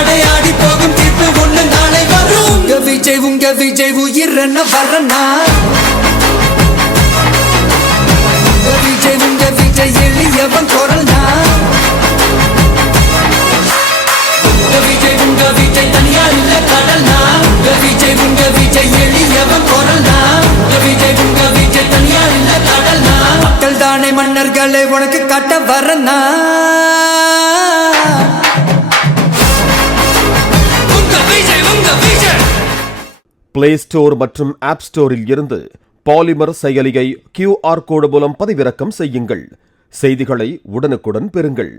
நாடையாடி போகும் தீர்ப்பு ஒண்ணு நாளை வரும். உங்க விஜய் உயிரென்ன வரனா. உங்க விஜய் எளியவன் குரல்னா. உங்க விஜய் தனியார் இல்ல கடல்னா. உங்க விஜய் எளியவன் குரல்னா. உங்க விஜய் தனியார் இல்ல கடல்னா. மக்கள் தானே மன்னர்களை உனக்கு காட்ட வரனா. பிளே ஸ்டோர் மற்றும் ஆப் ஸ்டோரில் இருந்து பாலிமர் செயலியை QR கோடு மூலம் பதிவிறக்கம் செய்யுங்கள். செய்திகளை உடனுக்குடன் பெறுங்கள்.